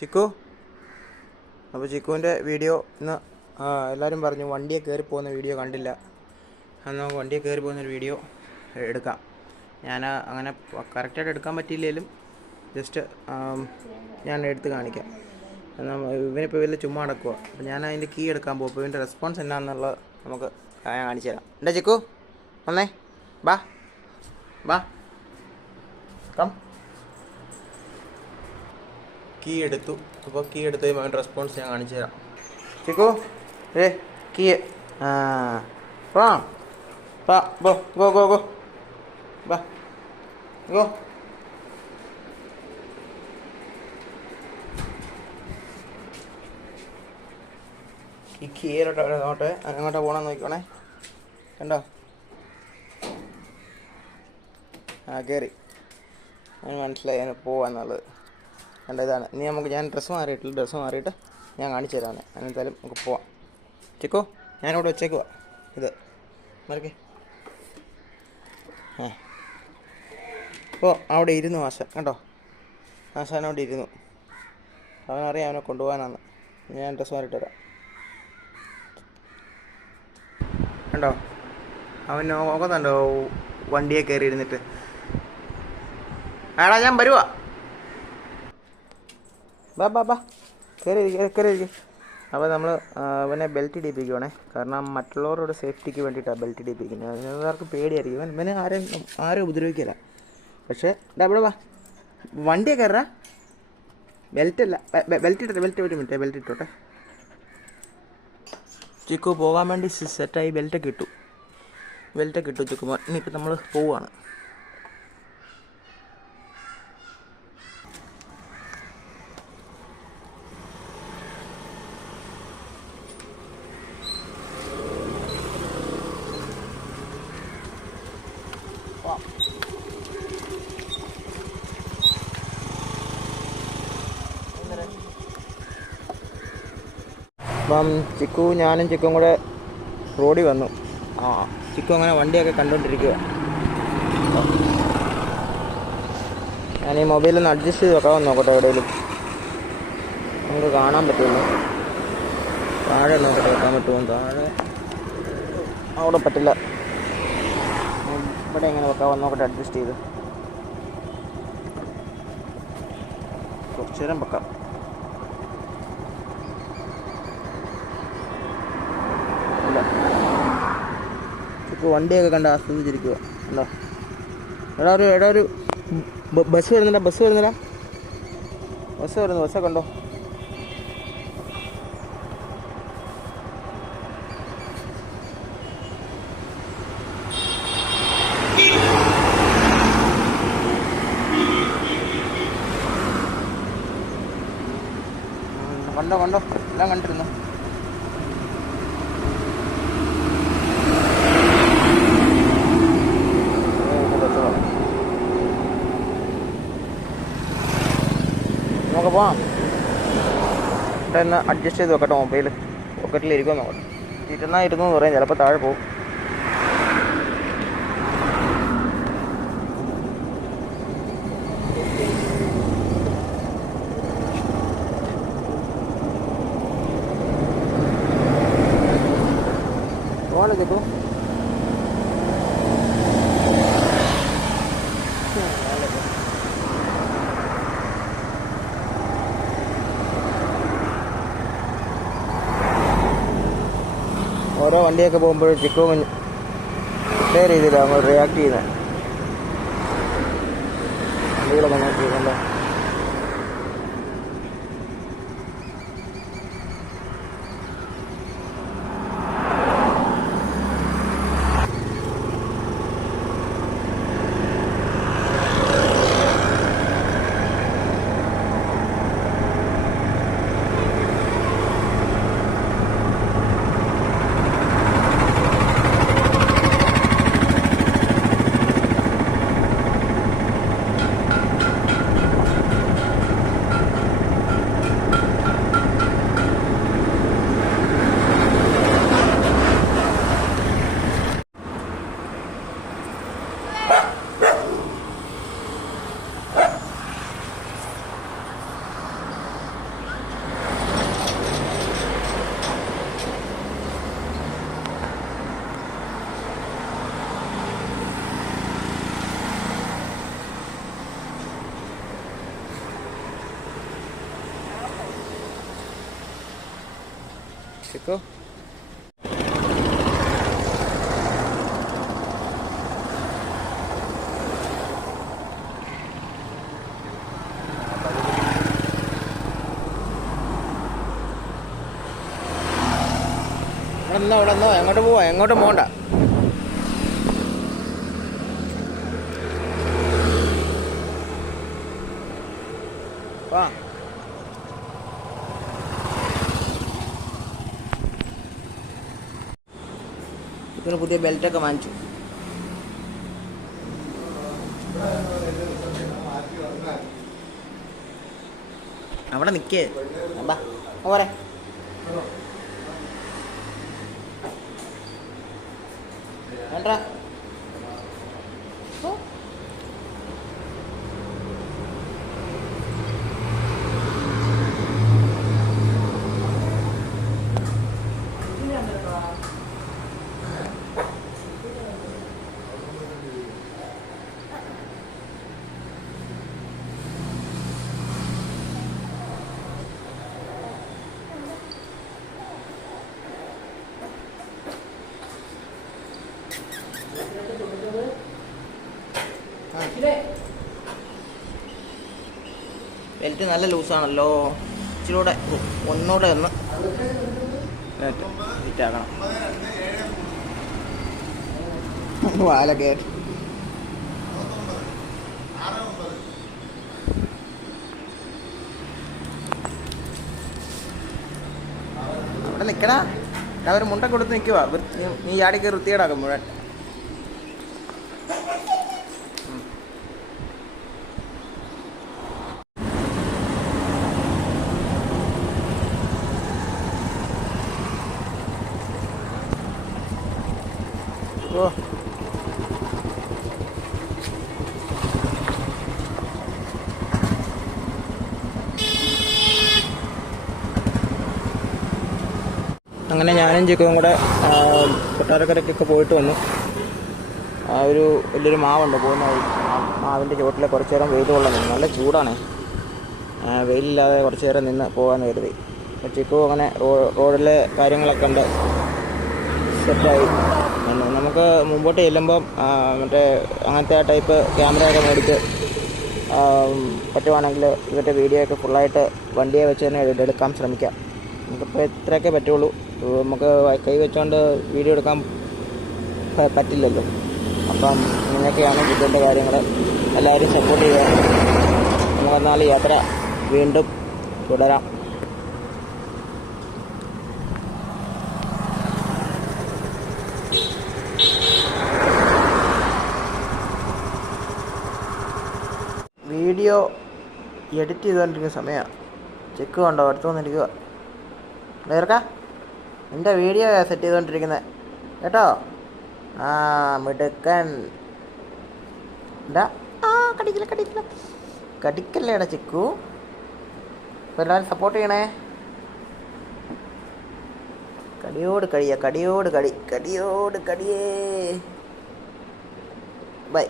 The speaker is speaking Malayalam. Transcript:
ചിക്കു? അപ്പോൾ ചിക്കുവിന്റെ വീഡിയോ ഇന്ന് എല്ലാവരും പറഞ്ഞു വണ്ടിയെ കയറി പോകുന്ന വീഡിയോ കണ്ടില്ല. എന്നാൽ വണ്ടിയെ കയറി പോകുന്നൊരു വീഡിയോ എടുക്കാം. ഞാൻ അങ്ങനെ കറക്റ്റായിട്ട് എടുക്കാൻ പറ്റിയില്ലെങ്കിലും ജസ്റ്റ് ഞാൻ എടുത്ത് കാണിക്കാം. ഇവനിപ്പോൾ വലിയ ചുമ്മാ അടക്കുക അപ്പോൾ ഞാൻ അതിന്റെ കീ എടുക്കാൻ പോകും അപ്പോൾ ഇവന്റെ റെസ്പോൺസ് എന്നാന്നുള്ളത് നമുക്ക് ഞാൻ കാണിച്ചു തരാം. എന്താ ചിക്കു? വന്നേ. ബാ. ബാ. കം കീ എടുത്തു. അപ്പോൾ കീ എടുത്ത് അവന്റെ റെസ്പോൺസ് ഞാൻ കാണിച്ചു തരാം. ചിക്കു ഏ കീ ആ വാ. ഗോ ഗോ ഗോ ഗോ വാ. ഗോ ഈ അവിടെ അങ്ങോട്ട് അങ്ങോട്ട് പോകണം നോക്കിക്കോണേ. കണ്ടോ? ആ കയറി മനസ്സിലായി അതിന് പോവാന്നുള്ളത്. കണ്ട ഇതാണ്. ഇനി നമുക്ക് ഞാൻ ഡ്രസ്സ് മാറിയിട്ടില്ല. ഡ്രസ്സ് മാറിയിട്ട് ഞാൻ കാണിച്ചു തരാം അതിനെന്തായാലും നമുക്ക് പോവാം. ചെക്കോ ഞാനിവിടെ വെച്ചേക്കുവാ ഇത് മറക്കേ. ആ. അപ്പോൾ അവിടെ ഇരുന്നു ആശ. കേട്ടോ ആശാൻ അവിടെ ഇരുന്നു. അവനറിയാം അവനെ കൊണ്ടുപോകാനാണ് ഞാൻ ഡ്രസ്സ് മാറിയിട്ട് തരാം കണ്ടോ? അവൻ നോക്കുന്നുണ്ടോ വണ്ടിയെ കയറി ഇരുന്നിട്ട് ആടാ ഞാൻ വരുവാ. ബാ ബാ ബാ കയറി കയറി അപ്പോൾ നമ്മൾ അവനെ ബെൽറ്റ് ഇടിപ്പിക്കുവാണേ. കാരണം മറ്റുള്ളവരുടെ സേഫ്റ്റിക്ക് വേണ്ടിയിട്ടാണ് ബെൽറ്റ് ഇടിപ്പിക്കുന്നത്. അവർക്ക് പേടിയായിരിക്കും. ഇവൻ ഇവനെ ആരും ആരും ഉപദ്രവിക്കില്ല. പക്ഷേ ഡബിൾ വാ. വണ്ടിയെ കയറാ ബെൽറ്റ് അല്ല ബെൽറ്റ് ഇട്ടെ ബെൽറ്റ് ഒരു മിനിറ്റ് ബെൽറ്റ് ഇട്ടോട്ടെ. ചിക്കു പോകാൻ വേണ്ടി സെറ്റായി ബെൽറ്റൊക്കെ ഇട്ടു. ബെൽറ്റൊക്കെ ഇട്ടു ചിക്കു. ഇനിയിപ്പോൾ നമ്മൾ പോവുകയാണ് അപ്പം ചിക്കു ഞാനും ചിക്കും കൂടെ റോഡിൽ വന്നു. ആ ചിക്കു അങ്ങനെ വണ്ടിയൊക്കെ കണ്ടുകൊണ്ടിരിക്കുക ഞാൻ ഈ മൊബൈലിൽ ഒന്ന് അഡ്ജസ്റ്റ് ചെയ്ത് വെക്കാൻ നോക്കട്ടെ എവിടെയെങ്കിലും. നമുക്ക് കാണാൻ പറ്റുള്ളൂ. താഴെ നോക്കട്ടെ വെക്കാൻ പറ്റുമോ? താഴെ. അവിടെ പറ്റില്ല. ഇവിടെ എങ്ങനെ വെക്കാൻ നോക്കട്ടെ അഡ്ജസ്റ്റ് ചെയ്ത്. കുറച്ചു നേരം വെക്കാം. ഇപ്പോൾ വണ്ടിയൊക്കെ കണ്ട് ആസ്വദിച്ചിരിക്കുക ഉണ്ടോ എടാ ഒരു എടാ ഒരു ബസ് വരുന്നില്ല ബസ് വരുന്നില്ല ബസ് വരുന്നു ബസ്സൊക്കെ ഉണ്ടോ കണ്ടോ കണ്ടോ? എല്ലാം കണ്ടിരുന്നു. നമുക്ക് പോവാം. ഇവിടെ അഡ്ജസ്റ്റ് ചെയ്ത് വെക്കട്ടെ മൊബൈൽ പോക്കറ്റിലിരിക്കും നോക്കട്ടെ ഇരുന്നാ ഇരുന്നു എന്ന് പറയാം ചിലപ്പോൾ താഴെ പോകും പോകാനോ ചെക്കു ഓരോ വണ്ടിയൊക്കെ പോകുമ്പോഴും ചിക്കു അതേ രീതിയിലാണ് നമ്മൾ റിയാക്ട് ചെയ്യുന്നത് വണ്ടികളൊക്കെ നോക്കിയിട്ടുണ്ടോ ചിക്കു ഇവിടെ നിന്നോ ഇവിടെ നിന്നോ. എങ്ങോട്ട് പോവാ? എങ്ങോട്ടും പോകണ്ട വാ. ഇതിന് പുതിയ ബെൽറ്റൊക്കെ വാങ്ങിച്ചു. അവിടെ നിൽക്കേ എന്താ പോരെ. വേണ്ടാ. ബെൽറ്റ് നല്ല ലൂസാണല്ലോ ഇച്ചിരി കൂടെ ഒന്നുകൂടെ ഒന്ന് ഫിറ്റാക്കണം വാലൊക്കെ അവിടെ നിൽക്കടാ അവർ മുണ്ട കൊടുത്ത് നിൽക്കുക നീ ചാടി കയറി വൃത്തികേടാക്കും മുഴുവൻ. അങ്ങനെ ഞാനും ചിക്കവും കൂടെ കൊട്ടാരക്കരക്കൊക്കെ പോയിട്ട് വന്നു. ആ ഒരു വലിയൊരു മാവുണ്ട്. പോകുന്ന മാവിന്റെ ചുവട്ടിൽ കുറച്ച് നേരം വെയിൽ കൊള്ളാൻ നിന്നു. നല്ല ചൂടാണ്. വെയിലില്ലാതെ കുറച്ച് നേരം നിന്ന് പോകാൻ കരുതി. ചിക്കു അങ്ങനെ റോഡിലെ കാര്യങ്ങളൊക്കെ ഉണ്ട് സെറ്റായി. നമുക്ക് മുമ്പോട്ട് ചെല്ലുമ്പം മറ്റേ അങ്ങനത്തെ ടൈപ്പ് ക്യാമറയൊക്കെ മേടിച്ച് പറ്റുവാണെങ്കിൽ ഇവരുടെ വീഡിയോ ഒക്കെ ഫുള്ളായിട്ട് വണ്ടിയെ വെച്ച് തന്നെ എടുക്കാൻ ശ്രമിക്കാം. നമുക്കിപ്പോൾ ഇത്രയൊക്കെ പറ്റുള്ളൂ. നമുക്ക് കൈ വെച്ചുകൊണ്ട് വീഡിയോ എടുക്കാൻ പറ്റില്ലല്ലോ. അപ്പം ഇങ്ങനെയൊക്കെയാണ് ഇതിന്റെ കാര്യങ്ങൾ എല്ലാവരും സപ്പോർട്ട് ചെയ്യുക. നമുക്ക് എന്നാൽ യാത്ര വീണ്ടും തുടരാം. വീഡിയോ എഡിറ്റ് ചെയ്തുകൊണ്ടിരിക്കുന്ന സമയമാണ് ചെക്ക് കണ്ടോ? അടുത്ത് വന്നിരിക്കുക നേർക്ക എന്റെ വീഡിയോ സെറ്റ് ചെയ്തുകൊണ്ടിരിക്കുന്നത് കേട്ടോ? ആ മിടുക്കൻ. എന്താ? ആ കടിക്കില്ല കടിക്കില്ല കടിക്കല്ലേടാ ചിക്കു? അപ്പോൾ എല്ലാവരും സപ്പോർട്ട് ചെയ്യണേ. കടിയോട് കടിയാ കടിയോട് കടി കടിയോട് കടിയേ. ബൈ